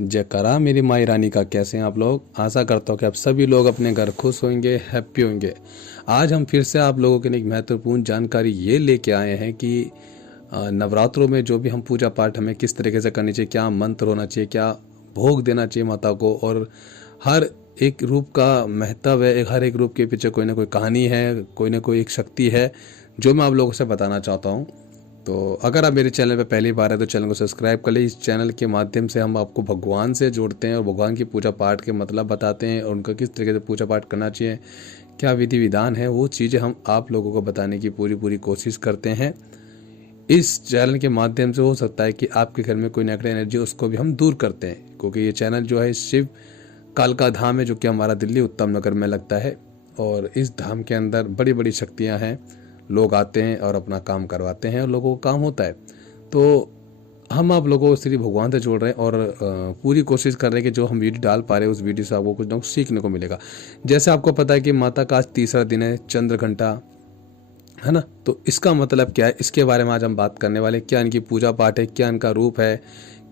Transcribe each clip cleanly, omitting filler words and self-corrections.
जयकारा मेरी माई रानी का। कैसे हैं आप लोग? आशा करता हूँ कि आप सभी लोग अपने घर खुश होंगे, हैप्पी होंगे। आज हम फिर से आप लोगों के लिए एक महत्वपूर्ण जानकारी ये लेके आए हैं कि नवरात्रों में जो भी हम पूजा पाठ हमें किस तरीके से करनी चाहिए, क्या मंत्र होना चाहिए, क्या भोग देना चाहिए माता को। और हर एक रूप का महत्व है, हर एक रूप के पीछे कोई ना कोई कहानी है, कोई ना कोई एक शक्ति है जो मैं आप लोगों से बताना चाहता हूँ। तो अगर आप मेरे चैनल पर पहली बार है तो चैनल को सब्सक्राइब कर लीजिए। इस चैनल के माध्यम से हम आपको भगवान से जोड़ते हैं और भगवान की पूजा पाठ के मतलब बताते हैं और उनका किस तरीके से पूजा पाठ करना चाहिए, क्या विधि विधान है, वो चीज़ें हम आप लोगों को बताने की पूरी कोशिश करते हैं। इस चैनल के माध्यम से हो सकता है कि आपके घर में कोई नेगेटिव एनर्जी उसको भी हम दूर करते हैं, क्योंकि ये चैनल जो है शिव कालका धाम है, जो कि हमारा दिल्ली उत्तम नगर में लगता है। और इस धाम के अंदर बड़ी बड़ी शक्तियाँ हैं। लोग आते हैं और अपना काम करवाते हैं और लोगों को काम होता है। तो हम आप लोगों को श्री भगवान से जोड़ रहे हैं और पूरी कोशिश कर रहे हैं कि जो हम वीडियो डाल पा रहे हैं उस वीडियो से आपको कुछ ना कुछ सीखने को मिलेगा। जैसे आपको पता है कि माता का आज तीसरा दिन है, चंद्र घंटा है ना। तो इसका मतलब क्या है, इसके बारे में आज हम बात करने वाले हैं। क्या इनकी पूजा पाठ है, क्या इनका रूप है,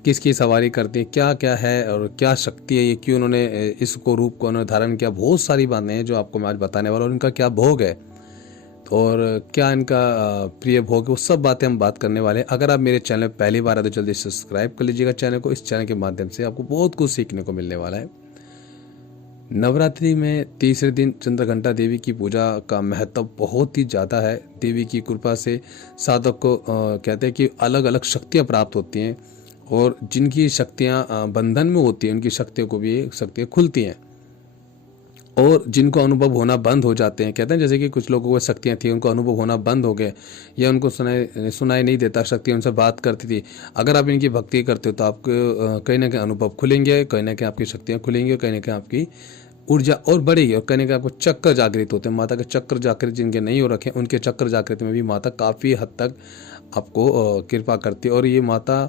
किसकी सवारी करती है, क्या क्या है और क्या शक्ति है, ये क्यों उन्होंने इसको रूप को उन्होंने धारण किया। बहुत सारी बातें हैं जो आपको मैं आज बताने वाला हूँ। और इनका क्या भोग है और क्या इनका प्रिय भोग है, वो सब बातें हम बात करने वाले हैं। अगर आप मेरे चैनल पर पहली बार आए तो जल्दी सब्सक्राइब कर लीजिएगा चैनल को। इस चैनल के माध्यम से आपको बहुत कुछ सीखने को मिलने वाला है। नवरात्रि में तीसरे दिन चंद्रघंटा देवी की पूजा का महत्व बहुत ही ज़्यादा है। देवी की कृपा से साधक को कहते हैं कि अलग अलग शक्तियाँ प्राप्त होती हैं और जिनकी शक्तियाँ बंधन में होती हैं उनकी शक्तियों को भी शक्तियाँ खुलती हैं। और जिनको अनुभव होना बंद हो जाते हैं, कहते हैं जैसे कि कुछ लोगों को शक्तियाँ थी, उनको अनुभव होना बंद हो गए या उनको सुनाई नहीं देता, शक्ति उनसे बात करती थी। अगर आप इनकी भक्ति करते हो तो आपको कहीं ना कहीं अनुभव खुलेंगे, कहीं ना कहीं आपकी शक्तियाँ खुलेंगी, कहीं ना कहीं आपकी ऊर्जा और बढ़ेगी और कहीं ना कहीं आपको चक्कर जागृत होते हैं। माता के चक्कर जागृत जिनके नहीं हो रखे उनके चक्कर जागृत में भी माता काफ़ी हद तक आपको कृपा करती है। और ये माता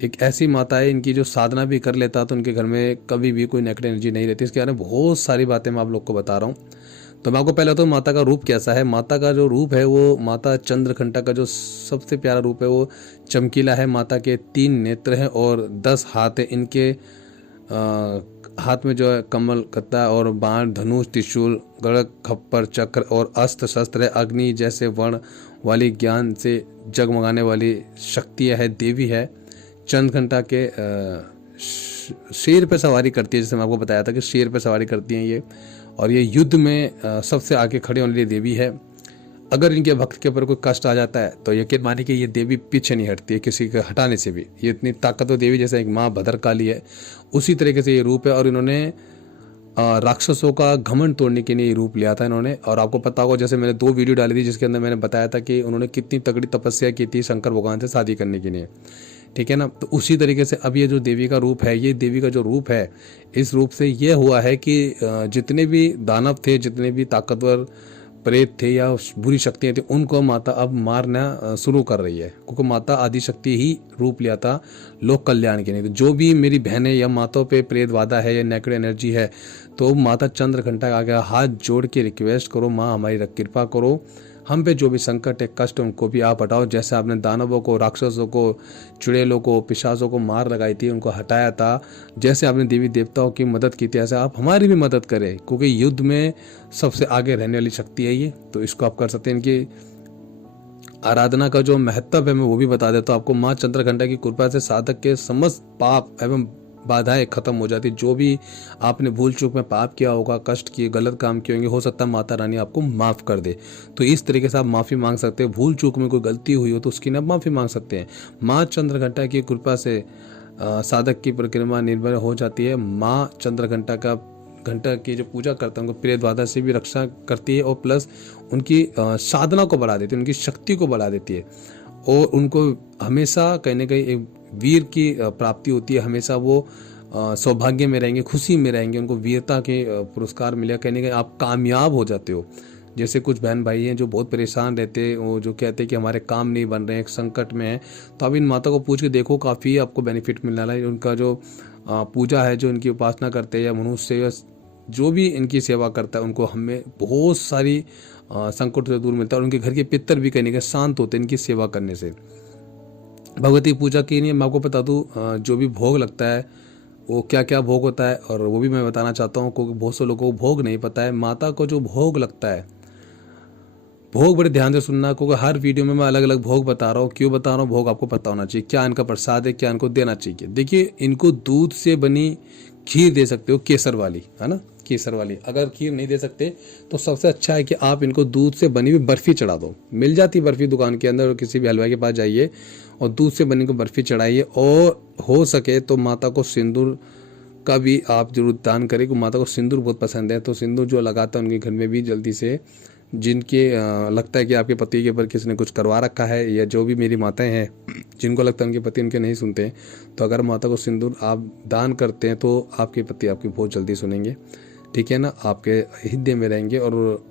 एक ऐसी माता है, इनकी जो साधना भी कर लेता तो उनके घर में कभी भी कोई नेगेटिव एनर्जी नहीं रहती। इसके बारे में बहुत सारी बातें मैं आप लोग को बता रहा हूँ। तो मैं आपको पहले तो माता का रूप कैसा है। माता का जो रूप है वो माता चंद्रघंटा का जो सबसे प्यारा रूप है वो चमकीला है। माता के 3 नेत्र हैं और 10 हाथ है। इनके हाथ में जो है कमल कत्ता और बाण, धनुष, त्रिशूल, गढ़, खप्पर, चक्र और अस्त्र शस्त्र है। अग्नि जैसे वर्ण वाली ज्ञान से जगमगाने वाली शक्तियाँ है, देवी है। चंद्रघंटा के शेर पे सवारी करती है, जैसे मैं आपको बताया था कि शेर पे सवारी करती हैं ये। और ये युद्ध में सबसे आगे खड़े होने वाली देवी है। अगर इनके भक्त के ऊपर कोई कष्ट आ जाता है तो यकीन मानिए कि ये देवी पीछे नहीं हटती है किसी के हटाने से भी। ये इतनी ताकतवर देवी, जैसे एक माँ भद्रकाली है उसी तरीके से ये रूप है। और इन्होंने राक्षसों का घमंड तोड़ने के लिए ये रूप लिया था इन्होंने। और आपको पता होगा, जैसे मैंने 2 वीडियो डाली थी जिसके अंदर मैंने बताया था कि उन्होंने कितनी तगड़ी तपस्या की थी शंकर भगवान से शादी करने के लिए, ठीक है ना। तो उसी तरीके से अब ये जो देवी का रूप है, ये देवी का जो रूप है, इस रूप से ये हुआ है कि जितने भी दानव थे, जितने भी ताकतवर प्रेत थे या बुरी शक्तियाँ थी, उनको माता अब मारना शुरू कर रही है, क्योंकि माता आदिशक्ति ही रूप लिया था लोक कल्याण के लिए। तो जो भी मेरी बहनें या माताओं पे प्रेत वादा है या नेगेटिव एनर्जी है, तो माता चंद्रघंटा का आगे हाथ जोड़ के रिक्वेस्ट करो, माँ हमारी कृपा करो, हम पे जो भी संकट है, कष्ट, उनको भी आप हटाओ। जैसे आपने दानवों को, राक्षसों को, चुड़ैलों को, पिशाचों को मार लगाई थी, उनको हटाया था, जैसे आपने देवी देवताओं की मदद की थी, ऐसे आप हमारी भी मदद करें, क्योंकि युद्ध में सबसे आगे रहने वाली शक्ति है ये। तो इसको आप कर सकते हैं। इनकी आराधना का जो महत्व है मैं वो भी बता देता हूँ आपको। माँ चंद्रघंटा की कृपा से साधक के समस्त पाप एवं बाधाएं खत्म हो जाती। जो भी आपने भूल चूक में पाप किया होगा, कष्ट किए, गलत काम किए होंगे, हो सकता है माता रानी आपको माफ़ कर दे। तो इस तरीके से आप माफ़ी मांग सकते हैं। भूल चूक में कोई गलती हुई हो तो उसकी आप माफ़ी मांग सकते हैं। माँ चंद्रघंटा की कृपा से साधक की परिक्रमा निर्भर हो जाती है। माँ चंद्रघंटा का घंटा की जो पूजा करते हैं उनको प्रेत बाधा से भी रक्षा करती है और प्लस उनकी साधना को बढ़ा देती है, उनकी शक्ति को बढ़ा देती है और उनको हमेशा कहीं ना कहीं एक वीर की प्राप्ति होती है। हमेशा वो सौभाग्य में रहेंगे, खुशी में रहेंगे, उनको वीरता के पुरस्कार मिले, कहीं ना कहीं आप कामयाब हो जाते हो। जैसे कुछ बहन भाई हैं जो बहुत परेशान रहते हैं, वो जो कहते हैं कि हमारे काम नहीं बन रहे हैं, संकट में है, तो आप इन माता को पूछ के देखो, काफ़ी आपको बेनिफिट मिलने वाला है। उनका जो पूजा है, जो इनकी उपासना करते हैं या मनुष्य या जो भी इनकी सेवा करता है, उनको हमें बहुत सारी संकट से दूर मिलता है और उनके घर के पितर भी कहीं ना कहीं शांत होते हैं इनकी सेवा करने से। भगवती पूजा के लिए मैं आपको बता दूं, जो भी भोग लगता है वो क्या क्या भोग होता है और वो भी मैं बताना चाहता हूँ, क्योंकि बहुत से लोगों को भोग नहीं पता है। माता को जो भोग लगता है, भोग बड़े ध्यान से सुनना, क्योंकि हर वीडियो में मैं अलग अलग भोग बता रहा हूँ। क्यों बता रहा हूँ? भोग आपको पता होना चाहिए, क्या इनका प्रसाद है, क्या इनको देना चाहिए। देखिए, इनको दूध से बनी खीर दे सकते हो, केसर वाली, है ना, केसर वाली। अगर खीर नहीं दे सकते तो सबसे अच्छा है कि आप इनको दूध से बनी हुई बर्फी चढ़ा दो। मिल जाती बर्फी दुकान के अंदर, किसी भी हलवाई के पास जाइए और दूध से बनी को बर्फी चढ़ाइए। और हो सके तो माता को सिंदूर का भी आप जरूर दान करें, क्योंकि माता को सिंदूर बहुत पसंद है। तो सिंदूर जो लगाता है उनके घर में भी जल्दी से, जिनके लगता है कि आपके पति के ऊपर किसी ने कुछ करवा रखा है, या जो भी मेरी माताएं हैं जिनको लगता है उनके पति उनके नहीं सुनते हैं, तो अगर माता को सिंदूर आप दान करते हैं तो आपके पति आपकी बहुत जल्दी सुनेंगे, ठीक है ना, आपके हृदय में रहेंगे। और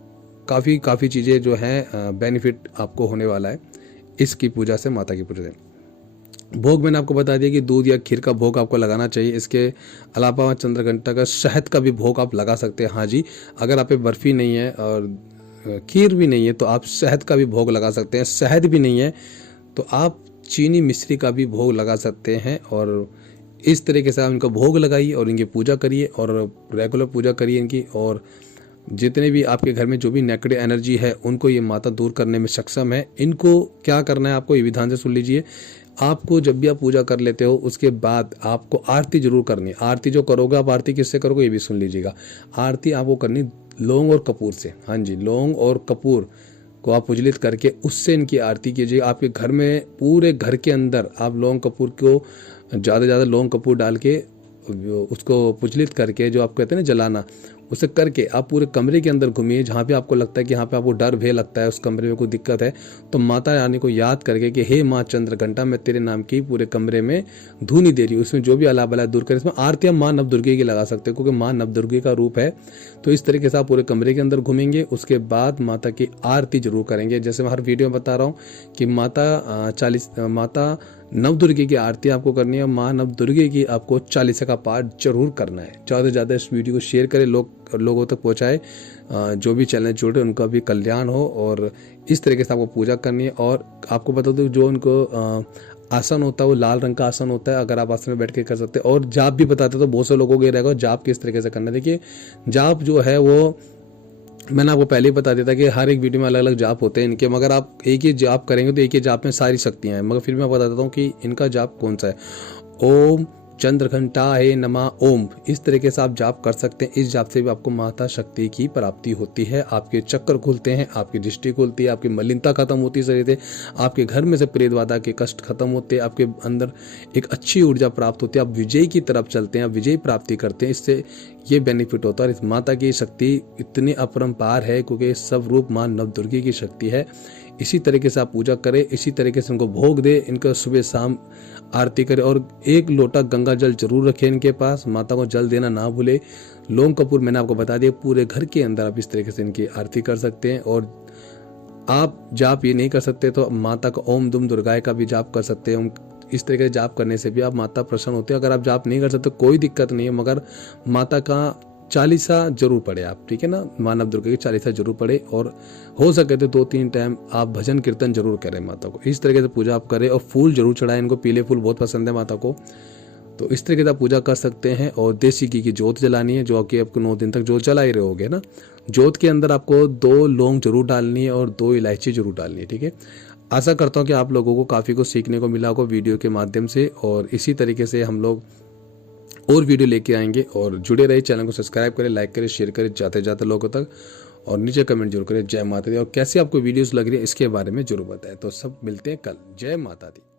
काफ़ी चीज़ें जो हैं बेनिफिट आपको होने वाला है इसकी पूजा से, माता की पूजा से। भोग मैंने आपको बता दिया कि दूध या खीर का भोग आपको लगाना चाहिए। इसके अलावा चंद्रघंटा का, शहद का भी भोग आप लगा सकते हैं। हाँ जी, अगर आप पे बर्फ़ी नहीं है और खीर भी नहीं है तो आप शहद का भी भोग लगा सकते हैं। शहद भी नहीं है तो आप चीनी मिश्री का भी भोग लगा सकते हैं। और इस तरीके से आप इनका भोग लगाइए और इनकी पूजा करिए और रेगुलर पूजा करिए इनकी। और जितने भी आपके घर में जो भी नेगेटिव एनर्जी है उनको ये माता दूर करने में सक्षम है। इनको क्या करना है आपको, ये भी ध्यान से सुन लीजिए। आपको जब भी आप पूजा कर लेते हो उसके बाद आपको आरती जरूर करनी है। आरती जो करोगे आप, आरती किससे करोगे ये भी सुन लीजिएगा। आरती आपको करनी लौंग और कपूर से। हाँ जी, लौंग और कपूर को आप उजलित करके उससे इनकी आरती कीजिए। आपके घर में पूरे घर के अंदर आप लौंग कपूर को ज़्यादा से ज़्यादा लौंग कपूर डाल के उसको पुजलित करके, जो आप कहते हैं ना जलाना, उसे करके आप पूरे कमरे के अंदर घूमिए। जहाँ पे आपको लगता है कि यहाँ पे आपको डर भय लगता है, उस कमरे में कोई दिक्कत है, तो माता रानी को याद करके कि हे माँ चंद्रघंटा, मैं तेरे नाम की पूरे कमरे में धूनी दे रही हूँ, उसमें जो भी अला बला दूर करे। इसमें आरती आप माँ नवदुर्गे की लगा सकते हो, क्योंकि माँ नवदुर्गे का रूप है। तो इस तरीके से आप पूरे कमरे के अंदर घूमेंगे। उसके बाद माता की आरती जरूर करेंगे। जैसे मैं हर वीडियो में बता रहा हूँ कि माता नवदुर्गे की आरती आपको करनी है। माँ नवदुर्गे की आपको 40 का पाठ जरूर करना है। ज़्यादा से ज़्यादा इस वीडियो को शेयर करें, लोगों तक पहुँचाए, जो भी चैनल जुड़े उनका भी कल्याण हो। और इस तरीके से आपको पूजा करनी है। और आपको बता दो, जो उनको आसन होता है वो लाल रंग का आसन होता है, अगर आप आसन में बैठ के कर सकते हैं। और जाप भी बताते तो बहुत से लोगों को ये रहेगा जाप किस तरीके से करना है। देखिए, जाप जो है वो मैंने आपको पहले ही बता दिया था कि हर एक वीडियो में अलग अलग जाप होते हैं इनके, मगर आप एक ही जाप करेंगे तो एक ही जाप में सारी शक्तियाँ हैं। मगर फिर मैं बता देता हूँ कि इनका जाप कौन सा है। ओम चंद्रघंटाय नमः ओम, इस तरीके से आप जाप कर सकते हैं। इस जाप से भी आपको माता शक्ति की प्राप्ति होती है। आपके चक्कर खुलते हैं, आपकी दृष्टि खुलती है, आपकी मलिनता खत्म होती है शरीर से, आपके घर में से प्रेत बाधा के कष्ट खत्म होते हैं, आपके अंदर एक अच्छी ऊर्जा प्राप्त होती है, आप विजय की तरफ चलते हैं, आप विजय प्राप्ति करते हैं। इससे ये बेनिफिट होता है। इस माता की शक्ति इतनी अपरंपार है, क्योंकि सब रूप माँ नवदुर्गे की शक्ति है। इसी तरीके से आप पूजा करें, इसी तरीके से उनको भोग दे, इनका सुबह शाम आरती करें। और 1 लोटा गंगा जल जरूर रखें इनके पास, माता को जल देना ना भूले। लौंग कपूर मैंने आपको बता दिया, पूरे घर के अंदर आप इस तरीके से इनकी आरती कर सकते हैं। और आप जाप ये नहीं कर सकते तो माता का ओम दुम दुर्गाय का भी जाप कर सकते हैं। इस तरीके से जाप करने से भी आप माता प्रसन्न होते हैं। अगर आप जाप नहीं कर सकते कोई दिक्कत नहीं है, मगर माता का चालीसा जरूर पढ़े आप, ठीक है ना, माँ नवदुर्गा की चालीसा जरूर पढ़े। और हो सके तो 2-3 टाइम आप भजन कीर्तन जरूर करें माता को। इस तरीके से पूजा आप करें। और फूल जरूर चढ़ाएं इनको, पीले फूल बहुत पसंद है माता को। तो इस तरीके से आप पूजा कर सकते हैं। और देसी घी की जोत जलानी है, जो कि आपको 9 दिन तक जोत जला ही रहोगे ना। जोत के अंदर आपको 2 लौंग जरूर डालनी है और 2 इलायची जरूर डालनी है, ठीक है। आशा करता हूँ कि आप लोगों को काफ़ी कुछ सीखने को मिला होगा वीडियो के माध्यम से। और इसी तरीके से हम लोग और वीडियो लेके आएंगे। और जुड़े रहिए, चैनल को सब्सक्राइब करें, लाइक करें, शेयर करें जाते जाते लोगों तक। और नीचे कमेंट जरूर करें जय माता दी। और कैसे आपको वीडियोस लग रही है इसके बारे में जरूर बताएं। तो सब मिलते हैं कल। जय माता दी।